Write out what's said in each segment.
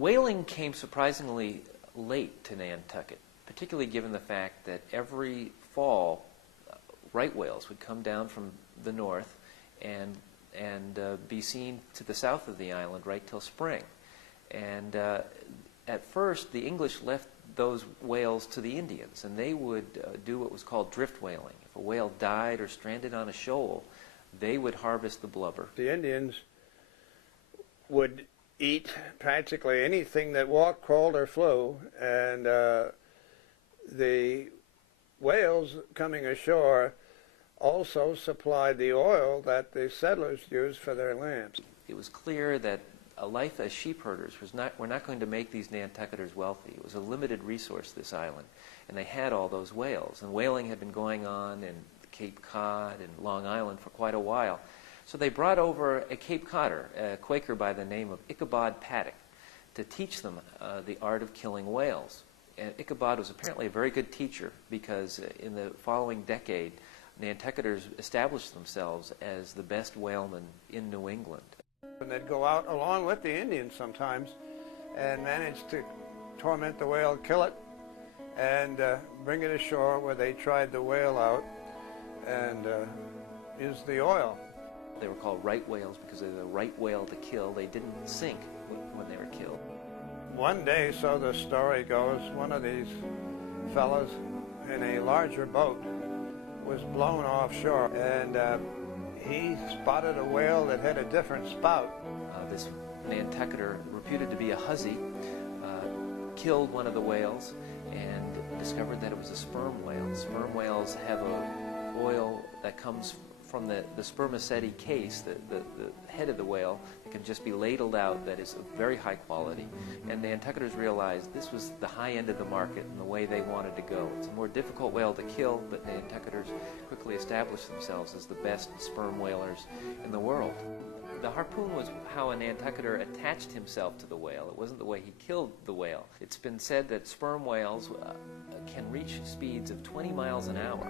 Whaling came surprisingly late to Nantcket, particularly given the fact that every fall right whales would come down from the north and be seen to the south of the island right till spring. And at first, the English left those whales to the Indians, and they would do what was called drift whaling. If a whale died or stranded on a shoal, they would harvest the blubber. The Indians would eat practically anything that walked, crawled, or flew, and the whales coming ashore also supplied the oil that the settlers used for their lamps. It was clear that a life as sheep herders were not going to make these Nantucketers wealthy. It was a limited resource, this island, and they had all those whales. And whaling had been going on in Cape Cod and Long Island for quite a while. So they brought over a Cape Codder, a Quaker by the name of Ichabod Paddock, to teach them the art of killing whales. And Ichabod was apparently a very good teacher, because in the following decade, Nantucketers established themselves as the best whalemen in New England. And they'd go out along with the Indians sometimes and manage to torment the whale, kill it, and bring it ashore where they tried the whale out and use the oil. They were called right whales because they were the right whale to kill. They didn't sink when they were killed. One day, so the story goes, one of these fellows in a larger boat was blown offshore, and he spotted a whale that had a different spout. This Nantucketer, reputed to be a hussy, killed one of the whales and discovered that it was a sperm whale. Sperm whales have a oil that comes from the spermaceti case, the head of the whale, that can just be ladled out, that is of very high quality. And Nantucketers realized this was the high end of the market and the way they wanted to go. It's a more difficult whale to kill, but Nantucketers quickly established themselves as the best sperm whalers in the world. The harpoon was how a Nantucketer attached himself to the whale. It wasn't the way he killed the whale. It's been said that sperm whales can reach speeds of 20 miles an hour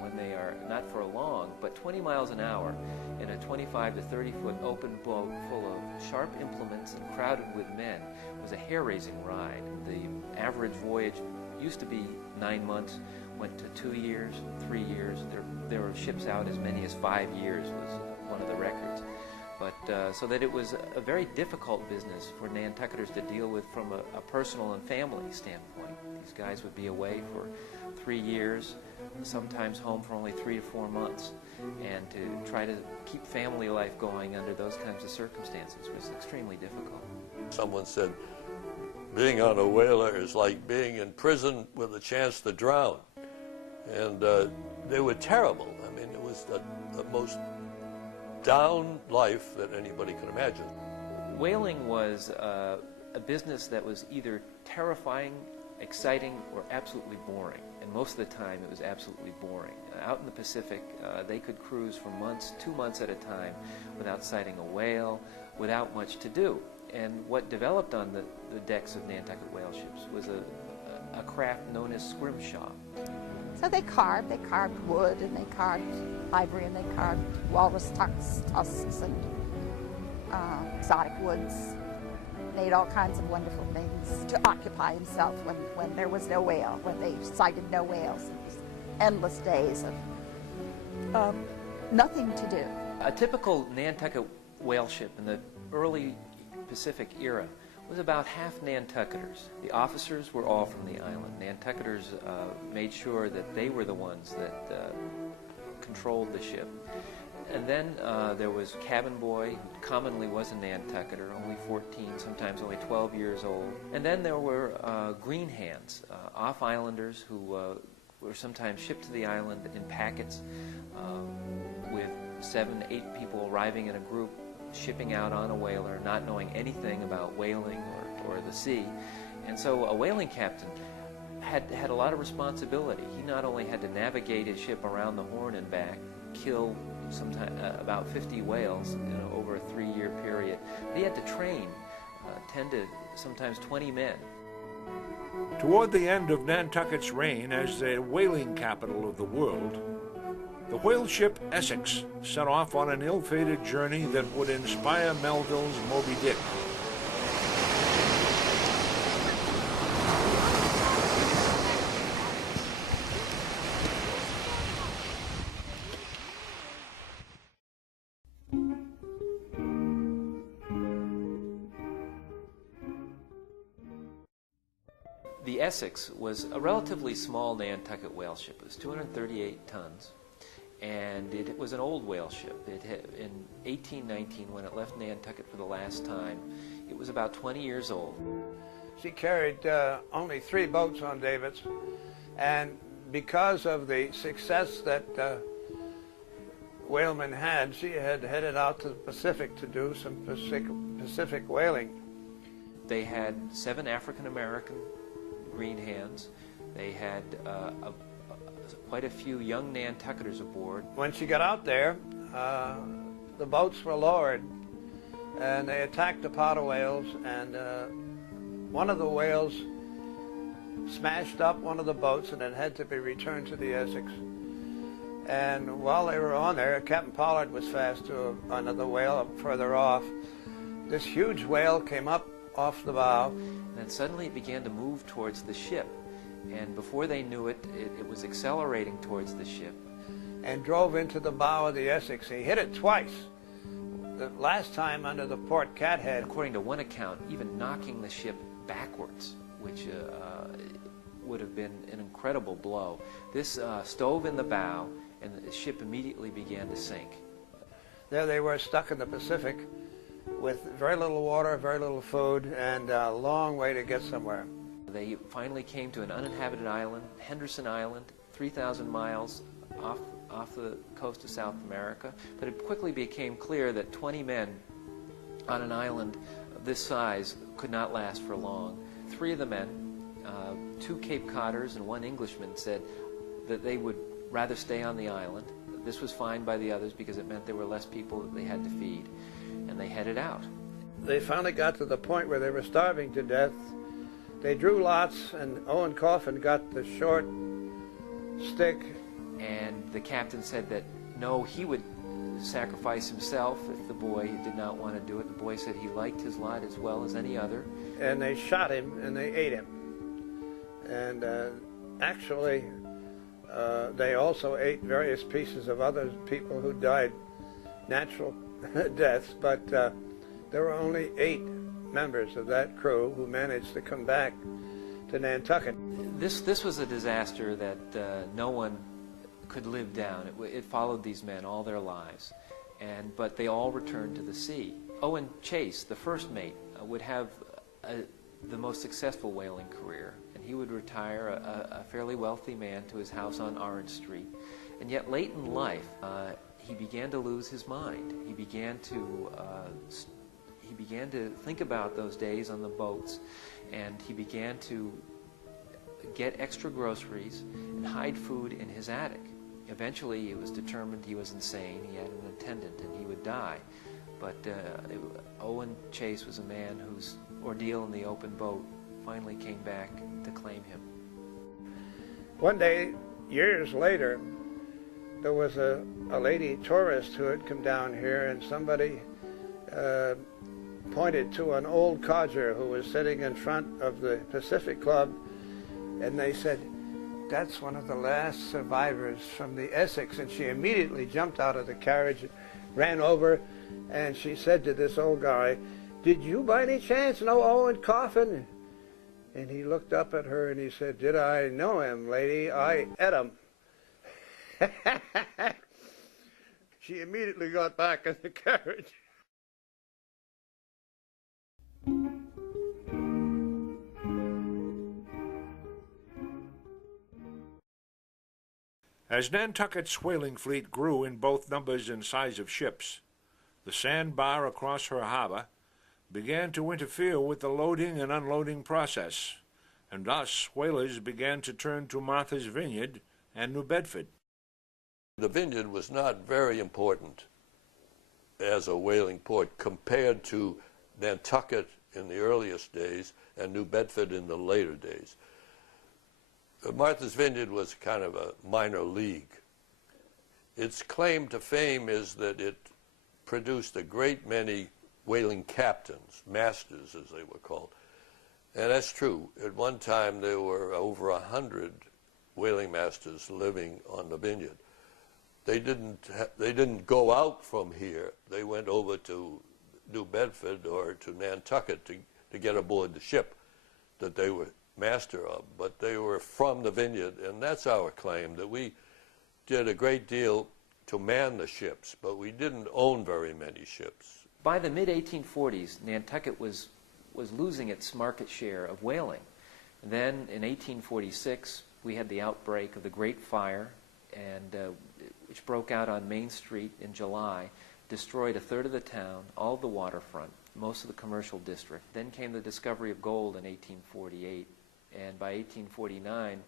when they are not for long, but 20 miles an hour in a 25 to 30 foot open boat full of sharp implements and crowded with men was a hair-raising ride. The average voyage used to be 9 months, went to 2 years, 3 years. There were ships out as many as 5 years was one of the records. But so that it was a very difficult business for Nantucketers to deal with from a personal and family standpoint. These guys would be away for 3 years, sometimes home for only 3 to 4 months, and to try to keep family life going under those kinds of circumstances was extremely difficult. Someone said, being on a whaler is like being in prison with a chance to drown. And they were terrible. I mean, it was the most down life that anybody could imagine. Whaling was a business that was either terrifying, exciting, or absolutely boring. And most of the time it was absolutely boring. Out in the Pacific, they could cruise for months, 2 months at a time, without sighting a whale, without much to do. And what developed on the decks of Nantucket whale ships was a craft known as scrimshaw. So they carved wood, and they carved ivory, and they carved walrus tusks and exotic woods. Made all kinds of wonderful things to occupy himself when there was no whale, when they sighted no whales. It was endless days of nothing to do. A typical Nantucket whale ship in the early Pacific era was about half Nantucketers. The officers were all from the island. Nantucketers made sure that they were the ones that controlled the ship. And then there was cabin boy, who commonly was a Nantucketer, only 14, sometimes only 12 years old. And then there were green hands, off-islanders who were sometimes shipped to the island in packets with 7, 8 people arriving in a group, shipping out on a whaler, not knowing anything about whaling or the sea. And so a whaling captain had a lot of responsibility. He not only had to navigate his ship around the Horn and back, kill about 50 whales over a 3-year period, but he had to train 10 to sometimes 20 men. Toward the end of Nantucket's reign as the whaling capital of the world, the whale ship Essex set off on an ill-fated journey that would inspire Melville's Moby Dick. The Essex was a relatively small Nantucket whale ship. It was 238 tons, and it was an old whale ship. In 1819, when it left Nantucket for the last time, it was about 20 years old. She carried only 3 boats on davits, and because of the success that whalemen had, she had headed out to the Pacific to do some Pacific whaling. They had 7 African-American green hands. They had quite a few young Nantucketers aboard. When she got out there, the boats were lowered, and they attacked the powder whales, and one of the whales smashed up one of the boats, and it had to be returned to the Essex. And while they were on there, Captain Pollard was fast to another whale up further off. This huge whale came up off the bow. And then suddenly it began to move towards the ship. And before they knew it, it was accelerating towards the ship. And drove into the bow of the Essex. He hit it twice. The last time under the port cathead. According to one account, even knocking the ship backwards, which would have been an incredible blow. This stove in the bow, and the ship immediately began to sink. There they were, stuck in the Pacific with very little water, very little food, and a long way to get somewhere. They finally came to an uninhabited island, Henderson Island, 3,000 miles off the coast of South America. But it quickly became clear that 20 men on an island of this size could not last for long. 3 of the men, 2 Cape Codders and 1 Englishman, said that they would rather stay on the island. This was fine by the others because it meant there were less people that they had to feed, and they headed out. They finally got to the point where they were starving to death. They drew lots, and Owen Coffin got the short stick. And the captain said that no, he would sacrifice himself if the boy did not want to do it. The boy said he liked his lot as well as any other. And they shot him, and they ate him. And actually, they also ate various pieces of other people who died natural deaths, but there were only 8 members of that crew who managed to come back to Nantucket. This was a disaster that no one could live down. It followed these men all their lives, but they all returned to the sea. Owen Chase, the first mate, would have the most successful whaling career, and he would retire a fairly wealthy man to his house on Orange Street. And yet late in life, he began to lose his mind. He began to think about those days on the boats, and he began to get extra groceries and hide food in his attic. Eventually, it was determined he was insane. He had an attendant, and he would die. But Owen Chase was a man whose ordeal in the open boat finally came back to claim him. One day, years later, there was a lady tourist who had come down here, and somebody pointed to an old codger who was sitting in front of the Pacific Club, and they said, "That's one of the last survivors from the Essex." And she immediately jumped out of the carriage, ran over, and she said to this old guy, "Did you by any chance know Owen Coffin?" And he looked up at her and he said, "Did I know him, lady? I ate him." She immediately got back in the carriage. As Nantucket's whaling fleet grew in both numbers and size of ships, the sandbar across her harbor began to interfere with the loading and unloading process, and thus whalers began to turn to Martha's Vineyard and New Bedford. The Vineyard was not very important as a whaling port compared to Nantucket in the earliest days and New Bedford in the later days. Martha's Vineyard was kind of a minor league. Its claim to fame is that it produced a great many whaling captains, masters as they were called. And that's true. At one time there were over 100 whaling masters living on the Vineyard. They didn't go out from here. They went over to New Bedford or to Nantucket to get aboard the ship that they were master of, but they were from the Vineyard, and that's our claim, that we did a great deal to man the ships, but we didn't own very many ships. By the mid-1840s, Nantcket was losing its market share of whaling. Then in 1846, we had the outbreak of the Great Fire, and which broke out on Main Street in July, destroyed a third of the town, all of the waterfront, most of the commercial district. Then came the discovery of gold in 1848, and by 1849,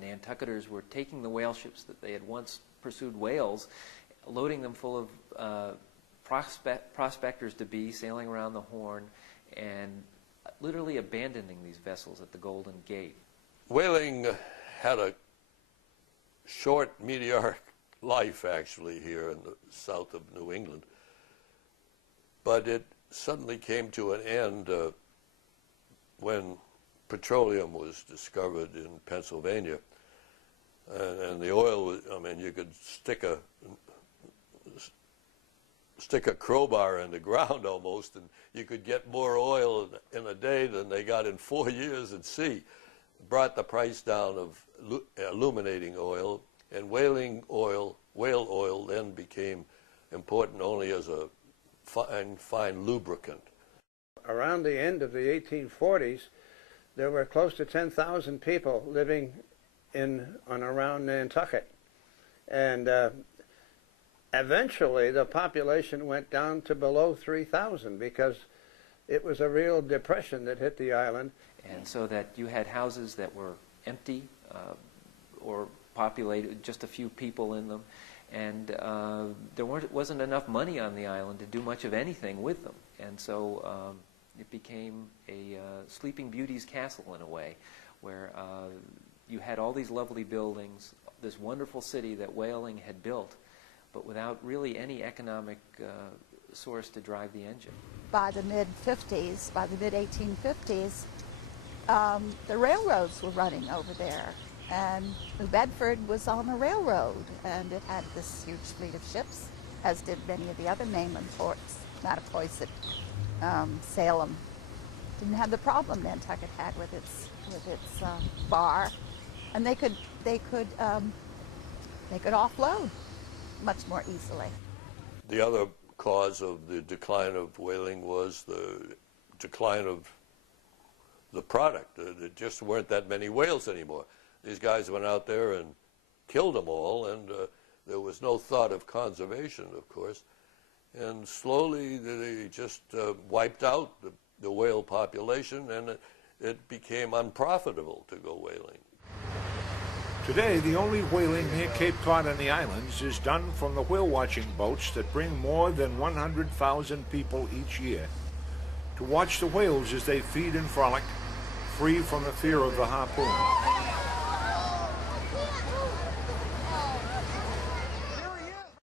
Nantucketers were taking the whale ships that they had once pursued whales, loading them full of prospectors to be, sailing around the Horn, and literally abandoning these vessels at the Golden Gate. Whaling had a short meteoric life, actually, here in the south of New England, but it suddenly came to an end when petroleum was discovered in Pennsylvania, and the oil was, I mean, you could stick a crowbar in the ground almost, and you could get more oil in a day than they got in 4 years at sea. Brought the price down of illuminating oil, and whale oil then became important only as a fine lubricant. Around the end of the 1840s, there were close to 10,000 people living in and around Nantucket. And eventually the population went down to below 3,000 because it was a real depression that hit the island. And so that you had houses that were empty or populated, just a few people in them, and there wasn't enough money on the island to do much of anything with them. And so it became a Sleeping Beauty's castle in a way, where you had all these lovely buildings, this wonderful city that whaling had built, but without really any economic source to drive the engine. By the mid-50s, by the mid-1850s, the railroads were running over there, and New Bedford was on a railroad, and it had this huge fleet of ships, as did many of the other mainland ports. Mattapoisett, Salem didn't have the problem Nantucket had with its bar, and they could offload much more easily. The other cause of the decline of whaling was the decline of the product. There just weren't that many whales anymore. These guys went out there and killed them all, and there was no thought of conservation, of course. And slowly they just wiped out the whale population, and it became unprofitable to go whaling. Today, the only whaling near Cape Cod and the islands is done from the whale-watching boats that bring more than 100,000 people each year to watch the whales as they feed and frolic, free from the fear of the harpoon.